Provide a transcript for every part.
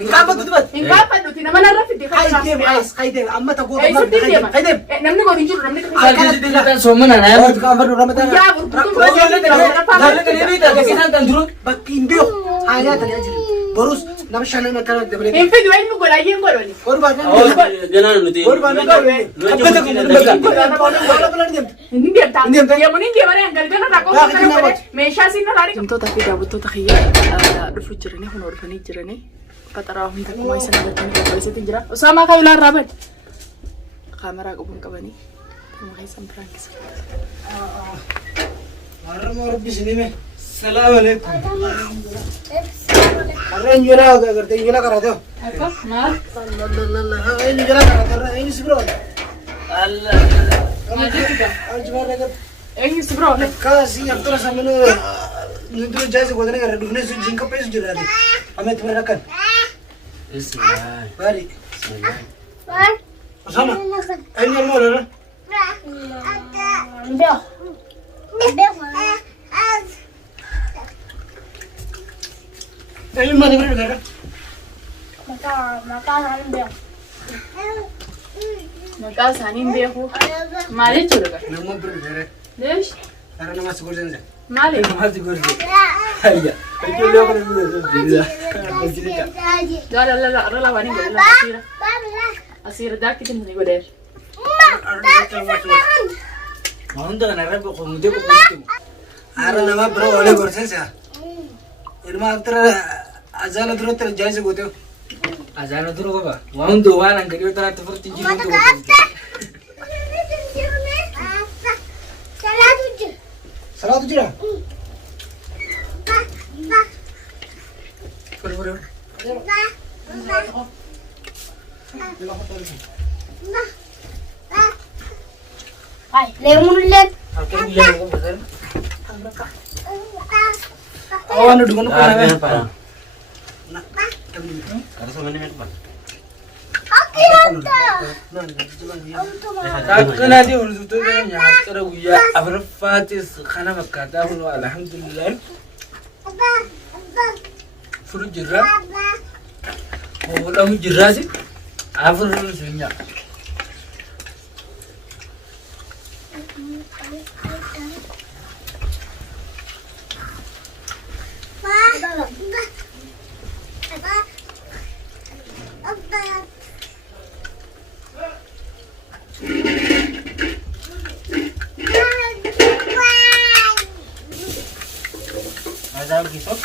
Ingkapa gitu bat? Ingkapa duti nama nara fiti kaidem amma ta goba kaidem namni godin jiru namni Aldi kan somana na oh kamar ramadan ya burbutu Dalle kan ini tak kisan tan dulu. bakimbio hanya tadi aja borus nama shana na kana de bele Infid wain mu gola yen goloni korban Oh, jangan nuti. korban na abbe ta korban India ta ya mun India mare angal gana ta ko kare meesha sinna lari jumtoota fi daawwattoota khiyya dhufu jirani kun orfanii jirani qaxaraa hunda kuma isa nagatanii qopheessatti jira Usama ka ulaan raaban kaameraa qabuun qabanii kuma keessan pirankis Aramo rabbi sinime salam alaikum arre injera agar injera kara do apa maal Allah injera kara ini sibro Allah. aljibar agar engi sibro le kasi aktora samene nudro jaise godane kara dufne su jinka pesu jirani ame tumera kan Bismillah. bari Bismillah. Usama ayo mo lana ayo mana beri kara maka sanin beeku maali jiruga nama beri kara leesh kara nama sigor janza maali nama sigor ayya ayo lo kara dulu dala la rala wani gola asira asira dakitin ni goder Mahunda kan arab ko muje ko pustu. ara nama bro ole gorsensa irma aktora azana duro ter jaise gote Azana dulu ko ba? Mahunda wana ngari tara to furti jiru to. salatu jira bro bro Ay, lemon ulit. Akin bilang ko betul. awan dugon ko na Apa? Harus mana nih, Pak? kakana di ulu to ga nya aktora wiya afra fatis khana makata hu alhamdulillah furu jira ko da mu jira si afra sunya Ada kisah?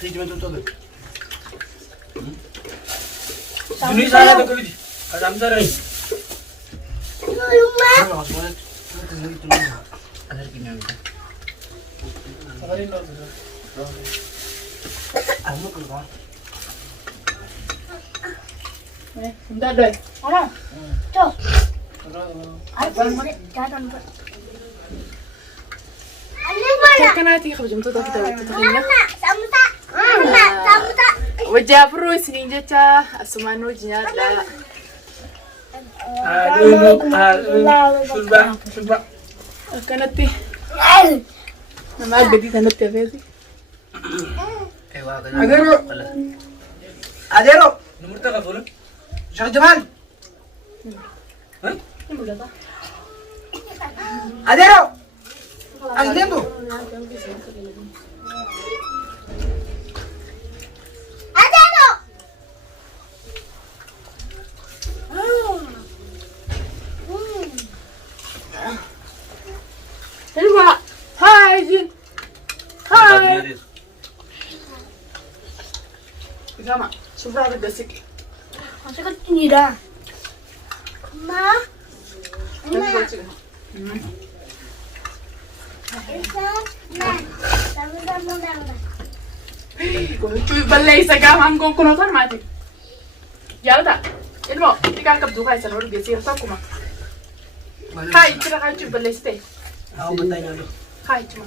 Tijuan tu tu. Dunia sana tu kau di. Ada amsar ni. Ada kini ada. Amo ko ba? Enggak deh. Ano? Ito. Ay, jalan ba? Ano ba na? Kan nanti kalau jumtoota fi daawwattoota khiyya Samuta. Samuta. wajjaa furuu isiniin jecha asumaan hojii nyaadhaa Sulba. akkanatti nama gadii sanatti hafeeti Adero. Adero. Nomor tak apa? Syekh Jamal. Adero. Aslian tu. Adero. Hilma hai Jin hai Gama subra da gasik Kasi ka tinira. Ma? Cuy balle isa ga hangon kuno tan mati yalda ilmo tika kab duka isa nor gesi ta kuma hai kira kai cuy balle ste Aku bertanya dulu. hai cuma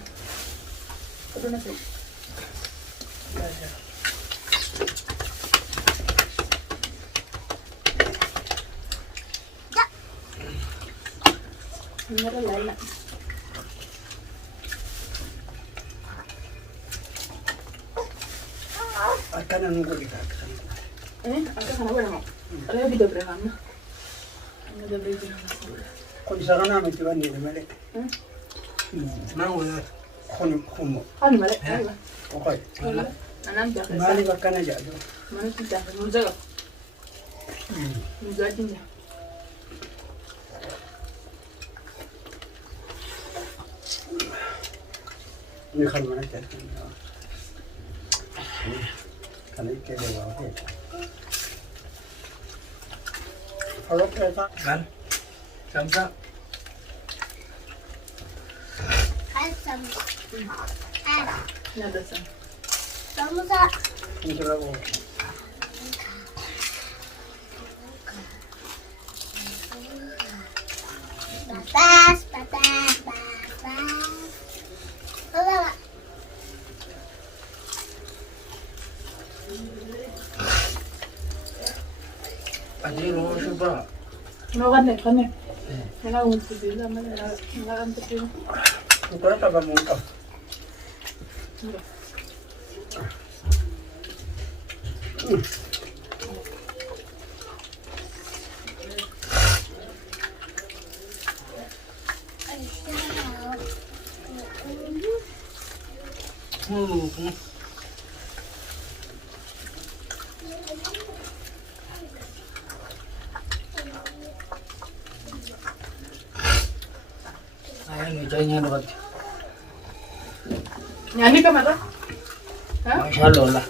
aduna se Nara lala Akkana nu godhi kaa. Akka kana godhama. Reebi dabre hamma. Amma dabre jira. Kun isa kanaa miti wanni malee. Maa godhaa? Kun Hani malee. okoy. Anam jaafe. Maaliif akkana jedhu? Mana jaafe. Muzaga. Muzajinja. Ni kan mana jadi? Kan itu dia bawa. Kalau kita Kan? Samsa. Asam. Nada san. Samosa. ini sudah bawa. Batas, batas, batas. Apa? Aji lo coba. No kan ne. Nala untu bila mana nala kan terus. Kita tak kamu tahu. Ayo ngejanya dapat. Nyani ka mata? Ha? Masya Allah lah.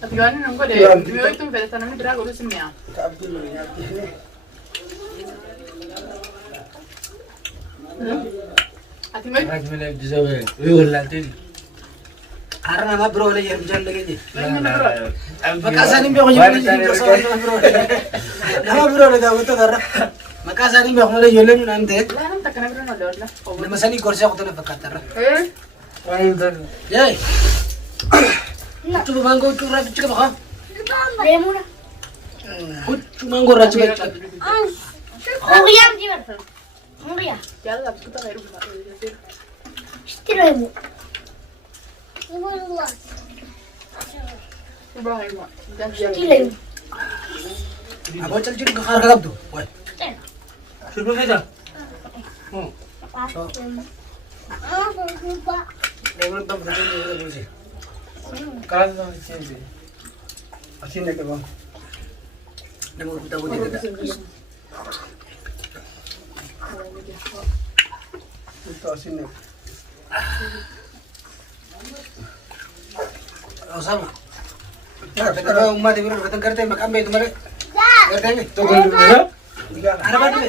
Ati gani nanggo de. Iya. Biyo itu fere tanami bira golu simya. Kita abdul ya. Ati mai Raj mele bisa we. Wala tin. Karena nama bro le yang jalan lagi. Makasan Makasan ini biar jualan juga soalnya bro. Nama bro le dah betul darah. Makasan ini biar mulai jualan nanti. la nam takana bira no dola. Nama sani kursi aku tuh pakai darah. Yai. Coba manggo curah tu cakap apa? Remuna. Cuma manggo raja baca. Muriam di mana? Muriam. Yalla kita kairu ba. Istirahmu. Ibu lu. Ibrahim. Dan dia. Istirahmu. Apa cakap curi kekar kekap tu? Wah. Suruh saja. Ah, lupa. Lepas tu betul ni betul. Kalau no sini. Asin nak bang. Nama kita boleh kita. Itu asin nak. Oh sama. Kita umat di mana kita kerja makan be तुम्हारे करते हैं तो कर दो अरे बात में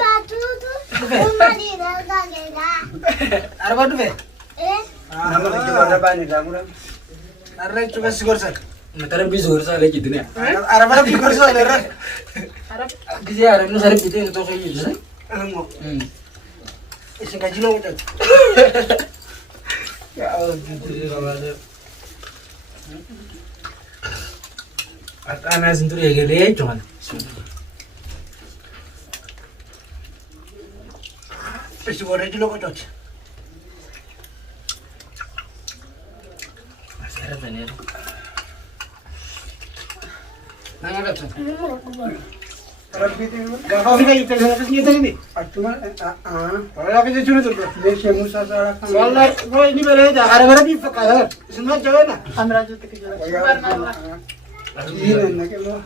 अरे बात में nama itu ada banyak kamu kan अरे coba sigor sah Mentara bis ursa lagi gitu nih. अरे बात में sigor sah ada Arab. Bisa ada nu sari gitu itu kayak gitu sih. Enggak isi gaji lo udah Ya Allah gitu kalau ada. Anak sendiri ya gele cuman. isi goreng juga kok cocok Masih ada bener. nggak ada tuh Gak kau sih kita lihat senjata ini. Cuma Kalau lagi itu cuma tuh. dia musa salah kan. Soalnya, gua ini beda. Ada di fakir. Semua cewek nah. Amra jute ke jala. Subhanallah. Ini nak lo.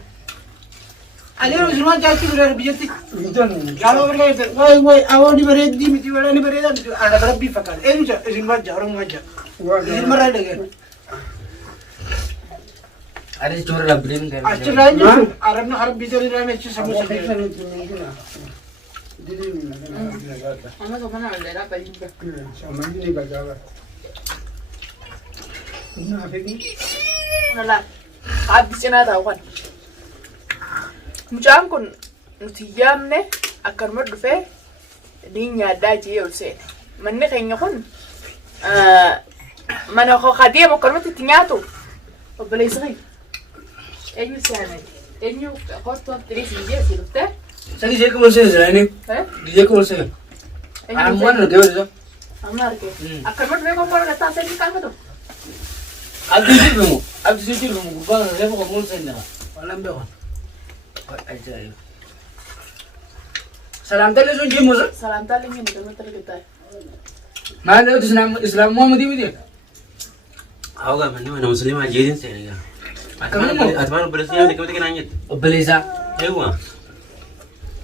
Ada yang semua jati udah bijak sih. Itu nih. Kalau mereka itu, woi, awal di beda di miti beda ini beda. Ada di fakir. Ini semua orang aja. Ini merah deh. Ada cuma labirin kan. Asal aja. Arab bicara ramai sih sama Bisa sama. nih ini. Jadi ini nak. Amma to mana aldera pa yinka. Sama ini bajawa. Ini apa ini? Nala. Abdi cina ta wan. Mucaan kun nuti yamne akkanuma dhufe ni nyaaddaa jee ol seene. Manni keenya kun mana hokadeemu akkanumatti itti nyaatu obboleessa kee. Eenyu siyaana? Eenyu hottu tirii siin jee si dhuftee? Sani saya kemana sih jalan ini? Dia kemana sih? Amuan lo dia udah. Amma argee. Akkanuma dhufee komboora gattaa seeni qalmatu. Adi sih kamu. أبدي تجيب مقبان غير مقبول سنة ولا مبيعون أجاي سلام تلي زون جيم مزر Salam tali ngene da matar kita. ما له إسلام محمد يبدي أوكا من مسلم عجيزين سينيا أتمنى برسيا ديك بدك نانيت بليزا أيوة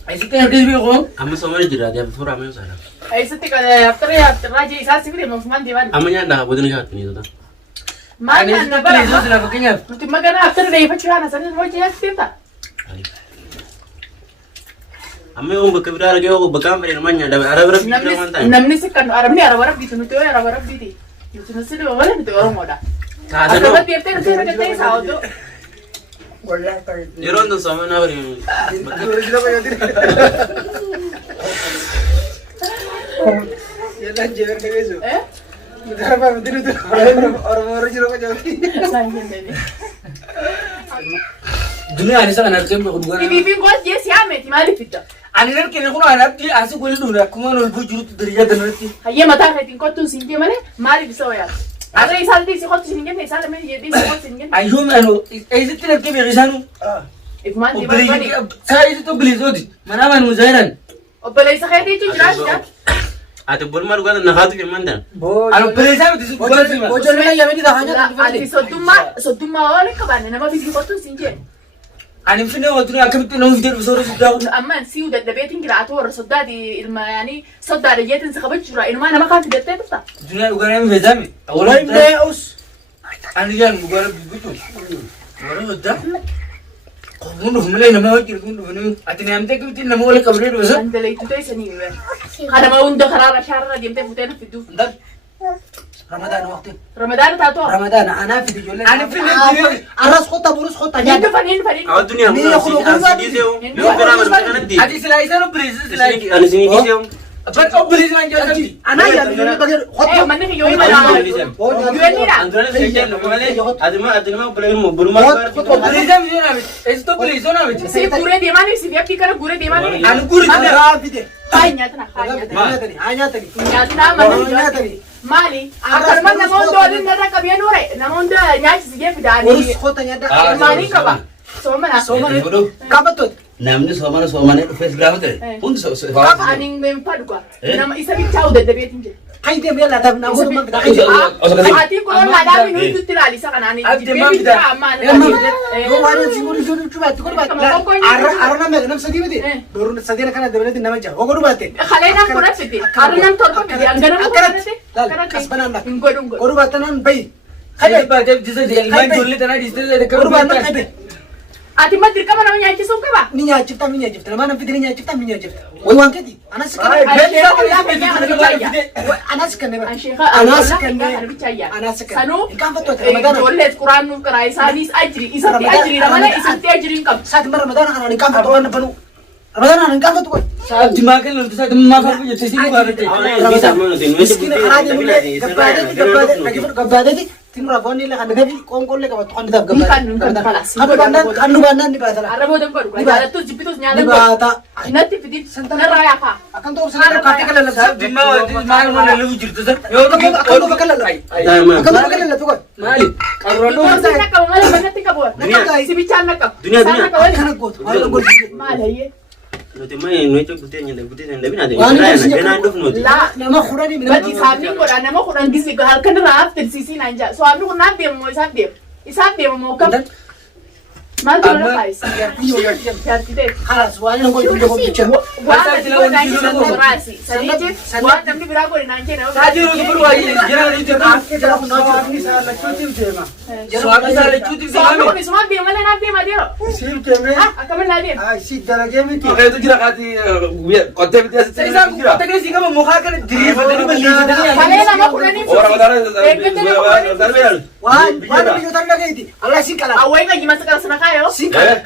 أيش تهدي بيقوم أما سومر جرا dia بتفور أما سارا Ay sa tika after raja isa sibire mo man di ban. أما نيا بدون شات نيجي ده Man أنا na بليزا bara. سلام كينيا Muti magana after day pa chana sanin mo chiya sita. أما يوم بكبر على جوا بكام بين ما نيا ده أراب رب بيجي ما تاني Namni sikkan arabni arab gitu nuto arab didi. Yutu nasili wala nuto orang moda. كذا Asaba نو tiap tiap tiap tiap sao tu. ولا طيب يرون ده سامنا بري يلا جير نجيزو Eh? مدار ما مدير تو اور رجل ما جاوي Sanjin dede. الدنيا أنا سأنا كم بقول Bibi ngos yes ya meti mali fitta. أنا نركي نقول أنا أبدي أسوق كل دولة كمان البوجرو تدريجة دنرتي Hayya mata kaitin kotu singe mane mali bisawa ya. Ada isal di kotu singe ne isal me yedi kotu singe. أيهم أنا إيش تركي بيجانو Ifman di ban bani. سايز تو بليزودي ما أنا من مزايرن Obala isa kaya dito jira. أتبول ما رجال نخاطر في المندن أنا بليزا بدي سوق بوجر لا يمدي ده هانيا Ati soduma wala ka bane nama bibi kotu singe. أنا في النهاية قلت له أكمل تنو في دير بصورة سوداء Amma si udah da betin kira ator soddadi ilma yani soddada yetin sakabat jura ilma nama kan tidak teta. الدنيا وقانا من فيزامي والله مدايوس أنا جان وقانا بيجوتو وقانا قد قبونه في ملاي نما وجه قبونه في نيو أتني أمتى قلت إنه مولك كبرير بس Anda itu teh seni we. Kada mau unda karara syara dia teh putena fidu. ده رمضان وقت Ramadan tato. رمضان انا في دجول أنا في النهاية الراس خطه بروس خطه Hindu fanin. أو الدنيا مين يخلق أنا سيدي زيهم يوم كنا مرة ندي هذه سلاي سانو بريز سلاي أنا سيدي زيهم بس أو بريز ما يجي انا يا بغير Eh خطه mana ke yoi mana. Yoi ni أندرنا سيدي نقولة أدنى بلغم بلوما بريز ما يجي نامي إيش تو بريز نامي Si gure de mani si dia pikir gure de mani. أنا كوري تنا رافيده Kanya tana kanya. هانيا تاني Nyata mana mali. Akar mana namondo alin nara kabian ore. Namondo nyati si dia pidani. بروس خطه يدا Mani ka ba? So mana? كابتوت Namni soomane dhufees gaafate hundi Kapa aning mempadu ka. Nama isa bichau de betin je. قيد يلا تبنا هو ما بدك Ati ko na dami no itu tirali sa kanani. هو انا سيقول شو شو تقول بات ارنا ما نفس دي بدي دور سدينا كان دبلت انما جا هو قولوا بات Khalena ko na piti. Karanam torko piti. Angana mo na piti. لا كسبنا لك Inggo. قولوا بات انا بي خلي بقى جزء المان جولي تنا جزء قولوا بات انا بي Ati madir ka mana nyanyi suka ba? نيا جبت من يا جبت ما انا في دنيا جبت من يا جبت وي وان كدي انا سكن انا سكن انا سكن انا سكن سانو كان فتوى رمضان دولت قران نو كراي سانيس اجري اسنتي اجري رمضان اسنتي اجري كم ساعه رمضان انا كان فتوى انا بنو رمضان انا كان فتوى ساعة دماغ اللي تساعد ما فاهم يجلس يسيبه بارتي مسكين هذه قبادتي تمر فوني لك انا غبي كون كون لك بتقول ده قبادتي كانوا بانان دي باتلا arabo dem ko ko ala tu jipitus دي nyala باتا inati pidi na raya ka akan tuh sana katika la دماغ ما اللي يجلس تساعد akan tuh bakal la akan tuh bakal la tuh مالي ko sana ka mala banati ka bo si bichana ka sana ka wali kana got wala got malaye Nanti main nueco putih tapi nanti bena ando nuti. la nama khurani min bati sabni ko na mo ko nan gisi ga har kan raaf tir sisi nanja so abni ko na dem mo isab dem mo kam ما أنت ولا فايز كارتيدات خلاص وانا نقول لكم بيتشم وانا تقول نانجي سنة راسي سنيجي وانا تمي براغوري نانجي نو هذه روز برواي جرا دي تبع كده اخو ناجي سال كوتي وتيما سوامي سال كوتي سوامي كوني سوامي دي مالا ناب دي ما ديرو سيل كمي أكمل نادي سيد درجة ميتي كيف تجرا قاتي قطة بتيا سيسا قطة سيكا مخا كان دير فتني بلي خلينا ما كوني وانا بيجو تاني لقيتي الله سيكلا أوي ما يمسك على سناكايو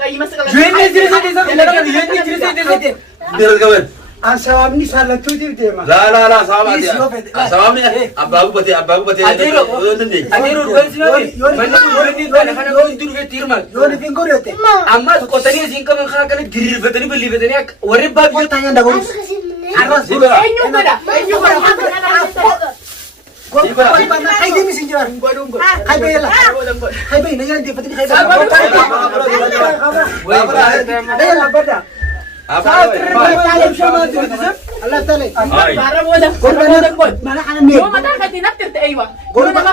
يمسك على يوني جري Direct أسامني سال كوتي وتيما لا سامي أبغى بتي أديرو رجالي من يقولني أنا خنا أقول ديرو في تيرمان يوني فين كوريوتي أما كوتاني سينكا من خنا كان دير فتني بلي فتني ورب باب تاني دعوس أينو كذا Hay din sinjir. Hay bayala. Hay bay na yan di pati hay bay. Bayala bada. Allah tale. Para mo lang. Mana kan ni. Yo mata ka tinaptir te aywa. Gol na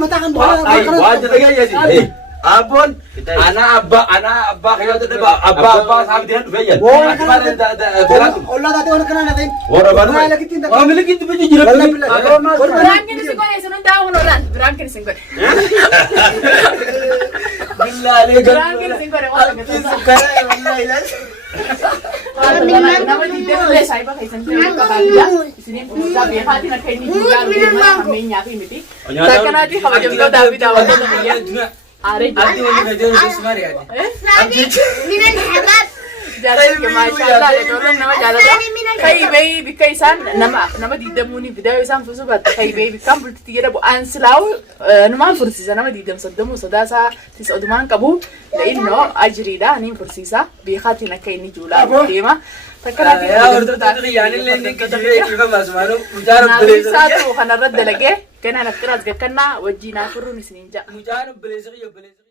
matakan bola. Ay, wajib lagi ya sih. Abon, anak abba kayak itu abba sahabat dia tuh ya. Allah tadi orang kena natin. Orang baru. Lagi tindak. Oh, milik itu baju jelas. Berangkin sing ko sunod daw no ran. Berangkin sing ko. Gila ni Berangkin sing ko wala ka. Nama di dele sai ba kay san ka bagla. Sini sabi hati na kay ni juga kami nyaki miti. Takana di hawa jam daw daw ya. Are Ati wani ka je su mari ati. Minan habab. Jala ke mashallah ya tolong nama jala da. Kai bai bi kai san nama didam muni video san fusu ba kai bai bi kam bulti tiyara bu an silaw nama fursisa nama didam saddamu sadasa tis odman kabu la inno ajri da ni fursisa bi khatina kai ni jula tema takana Ya urdu tadi yani lene ke jibe kifa masmano mujaro bele satu khana radda lage kana nakras gakana wajina furu nisninja mujaro blazer yo blazer